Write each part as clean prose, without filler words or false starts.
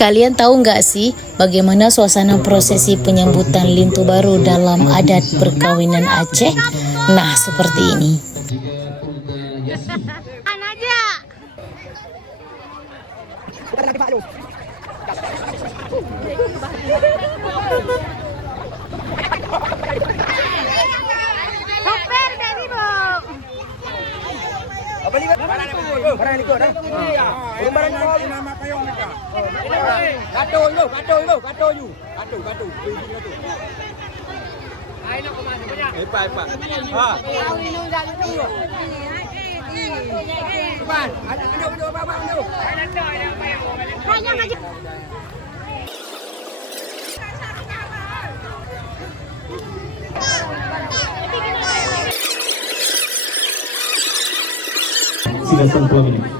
Kalian tahu nggak sih bagaimana suasana prosesi penyambutan Lintu Baru dalam adat perkawinan Aceh? Nah, seperti ini. Sila sempurna ini.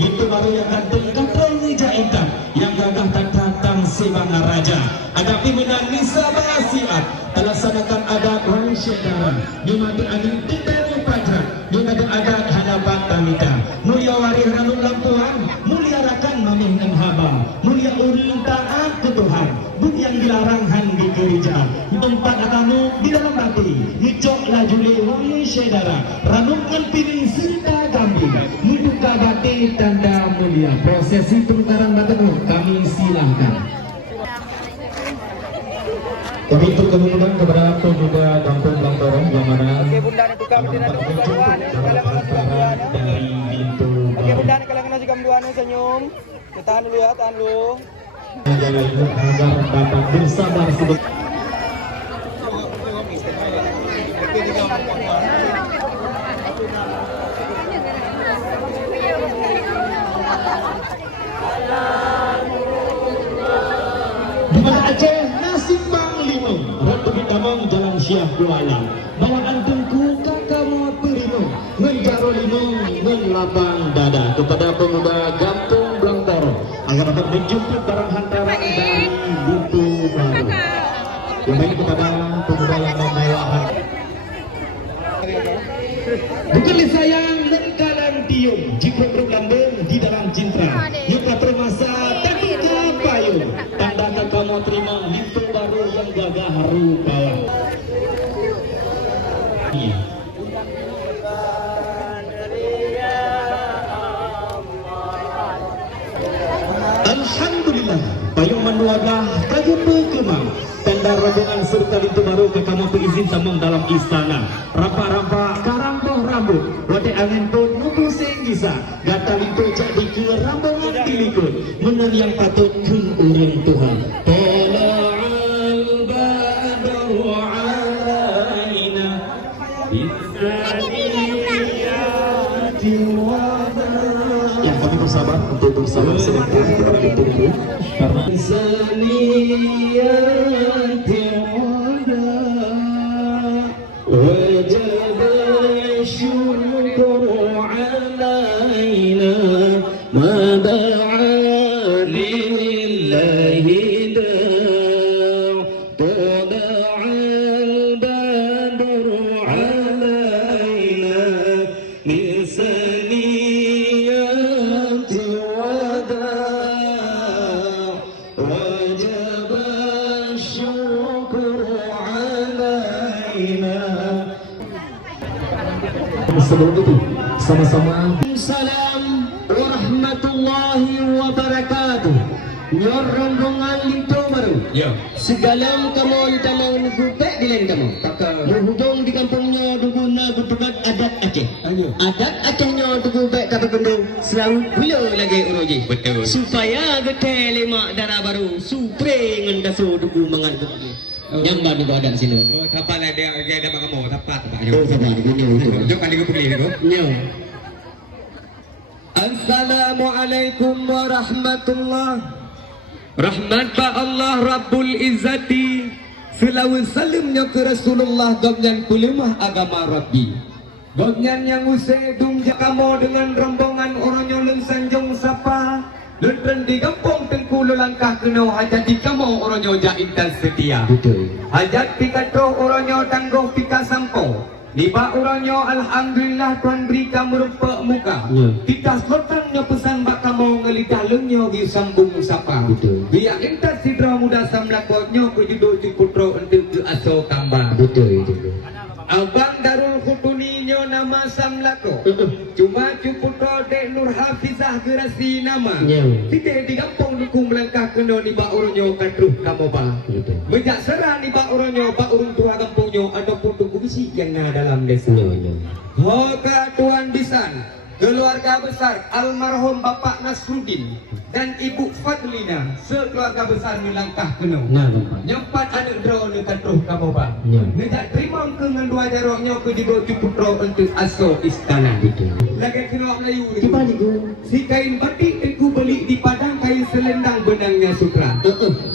Itu baru yang ganteng ganteng jaitan yang gagah tak datang sebangga raja. Hadapi menang nisa basiat laksanakan adat wali syedara di mati angin titani pajak di mati adat hadapan tamita mulia waris ranum lampuan mulia rakan mamih dan haba mulia ulun taat ke Tuhan bud yang dilarang di gereja tempat atamu di dalam hati ngicok lajuli wali syedara ranumkan piring serta gambing muduka batik tanda mulia. Prosesi penukaran batik kami silahkan. Kami kemudian kepada pemuda Kampung Langtorong yang mana dari pintu Oke bunda, kalian kena juga menduanya senyum. Tahan dulu ya, tahan dulu. agar dapat bersabar sebentar. Di mana Aceh nasib Bang Lino Ratu Bidamang Jalan Syah Kuala bawaan tengku kakak mau perino menjaro lino melapang dada kepada pemuda Kampung Blangtor agar dapat menjemput barang hantaran dari Lintu Baru. Yang baik kepada pemuda yang membawa bukan sayang dan kanan tium jika berlambang di dalam cinta jika termasa tapi payung tanda kakak mau terima Lintu Baru yang gagah rupawan. Alhamdulillah payung manuagah kagak kemang tanda rombongan serta Lintu Baru kakak mau izin tamang dalam istana rampak-rampak karampoh rambut wadah angin pun pusing bisa gata Lintu jadi ke rambongan dilikut menan yang patut ke urang Tuhan. Yang kami bersabar untuk bersabar sebentar kepada Lintu Baru karena sebelum itu sama-sama Salam warahmatullahi wabarakatuh. Nyor rombongan Lintu Baru ya segala kamu tamang nugupek di lain kamu berhubung di kampungnya duguna gutubat adat Aceh adat Acehnya dugupek kata gendung selalu bila lagi uroji betul supaya gete lemak darah baru supre ngendasu dugu mangan yang baru badan sini. Oh, tepat lah dia ada kamu tepat. Oh, tepat. Itu. Tunjukkan di kuping itu. Nyo. Assalamualaikum warahmatullahi. Rahmat ba Allah Rabbul Izzati. Selawat salamnya ke Rasulullah gomnyan kulimah agama Rabbi. Gomnyan yang usai dumja kamu dengan rombongan orangnya leng sanjung sapa. Lentren di kampung Tengkulu langkah kenau hajat di kamu orangnya jaintan setia. Hajat pikato orangnya tangguh pika sampo. Niba orangnya alhamdulillah Tuhan beri kamu rupa muka. Kita slotannya pesan bak kamu ngelidah lengnya di sambung sapa. Biar entar sidra muda samlakotnya kejudul di putro untuk ke aso kambang. Abang Darul Khutuninya nama samlako. Cuma cuputro dek Nur Hafizah gerasi nama. Tidak di kampung dukung melangkah kena niba orangnya kadruh kamu ba. Mejak serah niba orangnya ba urung tua kampungnya ada putu kubisi yang ada dalam desa. Hoka Tuan Bisan, keluarga besar almarhum Bapak Nasruddin dan Ibu Fadlina, sekeluarga besar melangkah kena. Nyempat anak draw ni katruh kamu ba. Tidak terima ke dua jaroknya ke di bawah putro untuk aso istana. Lagi kena Melayu ni. Si kain batik aku beli di Padang, kain selendang benangnya sutra.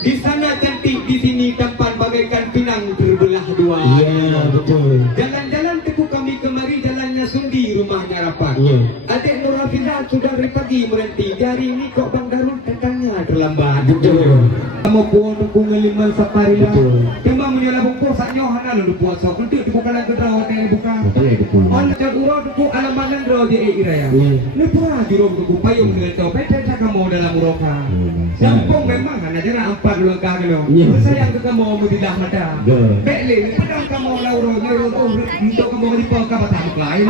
Di sana cantik, di sini tampan bagaikan pinang terbelah dua. Jalan-jalan teku kami kemari, jalannya sundi, rumahnya rapat. Adik Nur Hafizah sudah dari pagi berhenti. Dari ini kok Bang Darul datangnya terlambat. Kamu pun dukung ngeliman safari lah. Kembang menyolah bungkus saknya hana lalu puasa. Kuntik dibuka lang kedrawat yang dibuka. On cat urau dukung alamanan draw di iraya. Lepura jurung dukung payung dengan tau. Pecah kamu dalam uroka. Sampung memang hanya jarak 4 langkah kilo. Sayang ke kamu mau tidak mata. Bekle, padang kamu lauranya untuk kamu dipokap batang lain.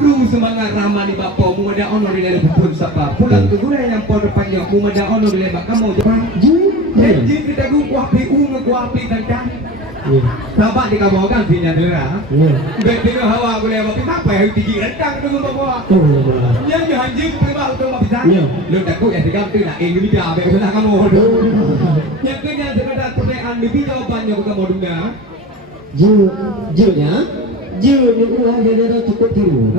Kru semangat ramah di bapak mu ada honor dari bubun sapa. Pulang ke guna yang pada panjang mu ada honor dari bak kamu. Jadi kita gua api gua api dan Bapak di kamu kan punya dera. Betul hawa boleh apa apa yang tinggi rendang dengan bapak. Yang anjing pribadi untuk apa bisa? Lu tak kau yang diganti nak ini dia apa yang kamu. Yang kena sekedar pertanyaan lebih jawabannya kamu dengar. Junya uang dia cukup tiru.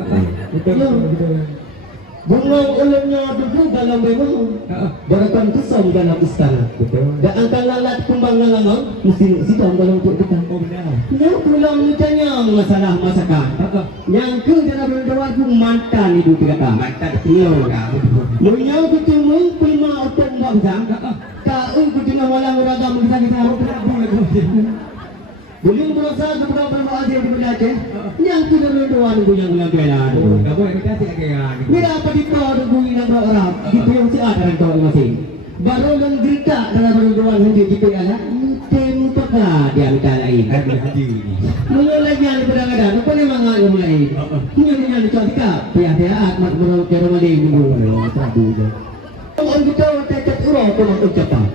Bungong ulamnya dulu dalam memang berakan kesam dalam istana. Dan angka lalat kumbang lalangang mesti sidang dalam untuk kita. Yang pulang lucanya masalah masakan. Yang ke dalam berdoa pun mantan ibu kata. Mantan dia. Munya betul prima otak bangsa. Kau ketika malam ragam bisa kita boleh merasa kepada berdoa dia di Aceh. Yang kita berdoa nunggu yang benar. Tak boleh kita siaga. Bila apa dikau nunggu yang orang gitu yang si ada orang masing. Baru yang gerita dalam berdoa nunggu gitu ada. Temu paklah dia minta lain. Mulainya berada. Apa ni mangan mulai. Mulainya dicoba. Pihak-pihak mak berdoa cara malay dulu. Orang kita tetap urang pun ucapan.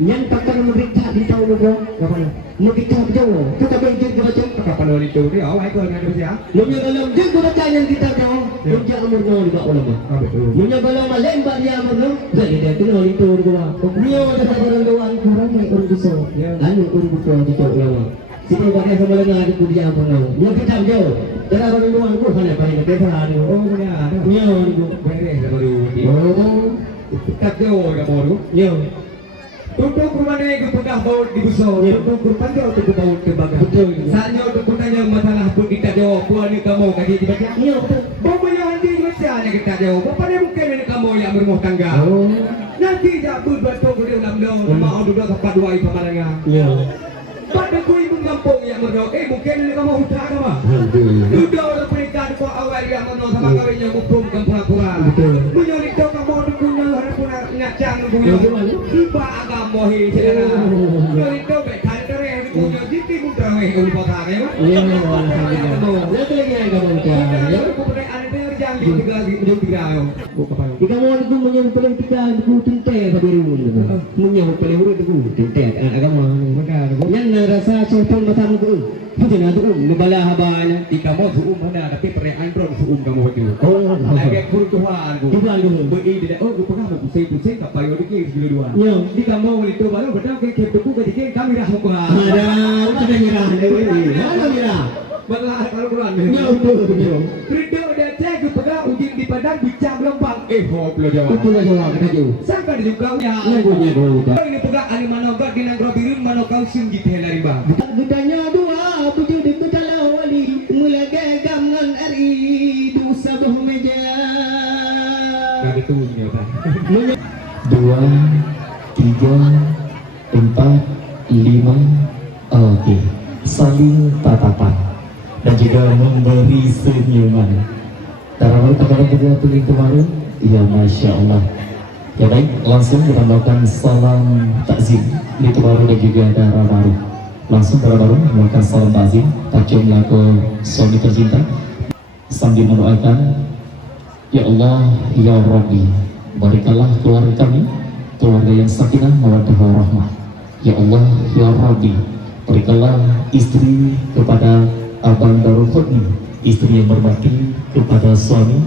Yang takkan mereka di tahu berdoa. Mereka berdoa. Kita berjumpa baca. Kapan orang itu dia awak itu dengan dia. Munya dalam jeng baca yang kita tahu. Munya umurnya juga ulama. Munya dalam malam dia umurnya. Jadi dia kenal itu juga. Munya ada orang doa kurang mai urang bisa. Anu urang buka di tahu ulama. Sini baca sama dengan di kuliah umurnya. Munya kita jauh. Cara orang doa itu hanya pada desa. Oh benar. Munya beres baru. Oh. Tak jauh ya baru. Ya. Tutup rumah ni kepada baut di busur. Tutup rumah dia untuk baut ke bagai. Saatnya untuk bertanya masalah pun kita jawab. Puan ni kamu kaji dibaca. Ya betul. Bapak yang nanti macam ni kita jawab. Bapak ni mungkin ni kamu yang berumah tangga. Nanti jatuh betul dia dalam dong. Mau duduk tempat dua itu malangnya. Ya. Pada kui pun kampung yang berdoa. Mungkin ni kamu hutan apa? Duduk dalam pernikahan kau awal yang berdoa sama kawinnya hukum kampura-pura. Betul. Menyolik kamu ngacang punya tiba agama hi saudara. Jadi tu betul terus punya jiti muda weh ulpa kare mah. Iya alhamdulillah. Lagi agama kita. Ya kepada anda yang juga hidup di rau. Jika mau itu menyembelih kita itu tinte pada diri. Menyembelih itu tinte agama. Yang rasa sopan macam itu. Jangan tu nubala habana. Jika mau suum mana tapi perayaan drone suum kamu itu. Oh, lagi kurtuan. Tuhan tu. Beri dia. Oh, pernah pusing tak payah dikit dua. Ya, jika mau itu baru betul ke tuku ke dikit kami dah hukum. Ada, ada mirah. Ada mirah. Balah kalau Quran. Ya betul. Ridho dia cek kepada ujung di daripada bincang lembang hop lo jawab. Betul aja lah kita jauh. Sampai juga ya. Nyago Ini pegang ali manoga di negara birun manokau sim gitu lari bang. Budanya dua wujud betala wali mulaga gaman ari du sabuh meja. Kami tunggu ya bang. 2, 3, 4, 5. Oke. Saling tatapan dan juga memberi senyuman. Tarawih pada kedua tulis kemarin, ya masya Allah. Ya baik, langsung kita melakukan salam takzim Litu Baru dan juga darah baru. Langsung darah baru melakukan salam takzim, tajam lagu suami tercinta sambil mendoakan, ya Allah, ya Rabbi, berikanlah keluarga kami keluarga yang sakinah mawaddah warahmah. Ya Allah, ya Rabbi, berikanlah istri kepada Abang Darul Qutni, istri yang berbakti kepada suami